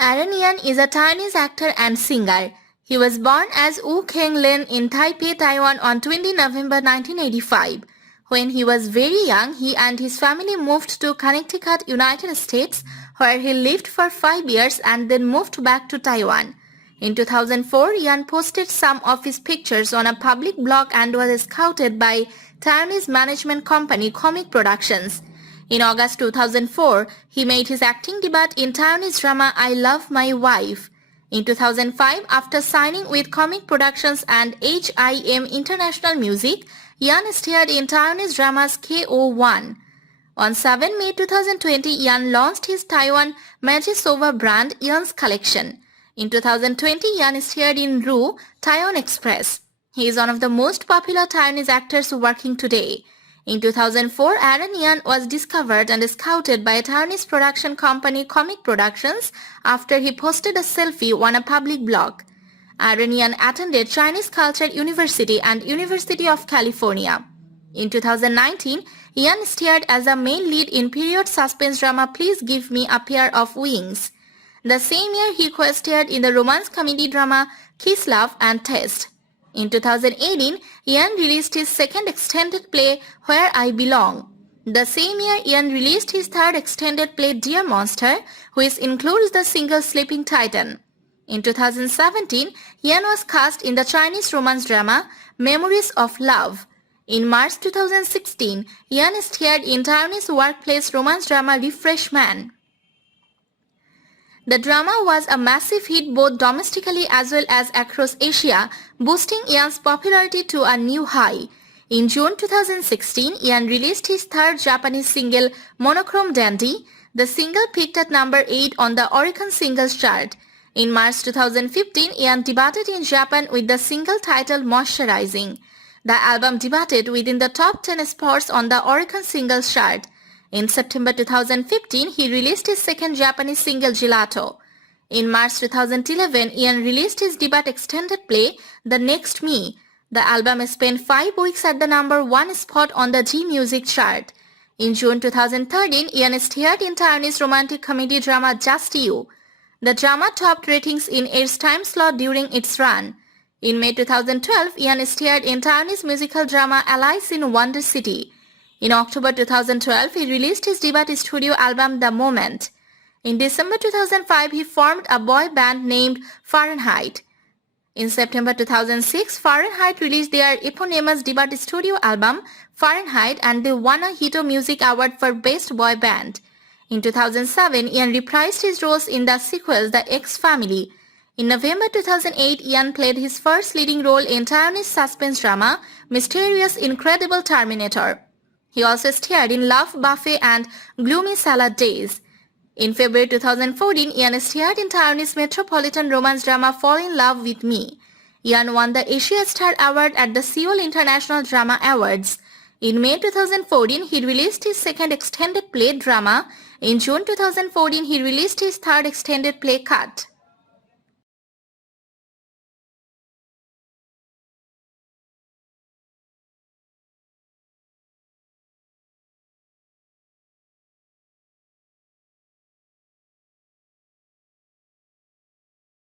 Aaron Yan is a Taiwanese actor and singer. He was born as Wu Keng Lin in Taipei, Taiwan on 20 November 1985. When he was very young, he and his family moved to Connecticut, United States, where he lived for 5 years and then moved back to Taiwan. In 2004, Yan posted some of his pictures on a public blog and was scouted by Taiwanese management company Comic Productions. In August 2004, he made his acting debut in Taiwanese drama I Love My Wife. In 2005, after signing with Comic Productions and HIM International Music, Yan starred in Taiwanese dramas KO1. On 7 May 2020, Yan launched his Taiwan Magisova brand Yan's Collection. In 2020, Yan starred in Ru, Taiwan Express. He is one of the most popular Taiwanese actors working today. In 2004, Aaron Yan was discovered and scouted by a Taiwanese production company Comic Productions after he posted a selfie on a public blog. Aaron Yan attended Chinese Culture University and University of California. In 2019, Yan starred as a main lead in period suspense drama Please Give Me a Pair of Wings. The same year, he co-starred in the romance comedy drama Kiss, Love and Test. In 2018, Yan released his second extended play Where I Belong. The same year, Yan released his third extended play Dear Monster, which includes the single Sleeping Titan. In 2017, Yan was cast in the Chinese romance drama Memories of Love. In March 2016, Yan starred in Taiwanese workplace romance drama Refresh Man. The drama was a massive hit both domestically as well as across Asia, boosting Yan's popularity to a new high. In June 2016, Yan released his third Japanese single Monochrome Dandy. The single peaked at number 8 on the Oricon Singles Chart. In March 2015, Yan debuted in Japan with the single titled Moisturizing. The album debuted within the top 10 spots on the Oricon Singles Chart. In September 2015, he released his second Japanese single Gelato. In March 2011, Yan released his debut extended play The Next Me. The album spent 5 weeks at the number 1 spot on the G Music chart. In June 2013, Yan starred in Taiwanese romantic comedy drama Just You. The drama topped ratings in its time slot during its run. In May 2012, Yan starred in Taiwanese musical drama Alice in Wonder City. In October 2012, he released his debut studio album The Moment. In December 2005, he formed a boy band named Fahrenheit. In September 2006, Fahrenheit released their eponymous debut studio album Fahrenheit and they won a Hito Music Award for Best Boy Band. In 2007, Yan reprised his roles in the sequel The X Family. In November 2008, Yan played his first leading role in Taiwanese suspense drama Mysterious Incredible Terminator. He also starred in Love Buffet and Gloomy Salad Days. In February 2014, Yan starred in Taiwanese metropolitan romance drama Fall in Love with Me. Yan won the Asia Star Award at the Seoul International Drama Awards. In May 2014, he released his second extended play drama. In June 2014, he released his third extended play Cut.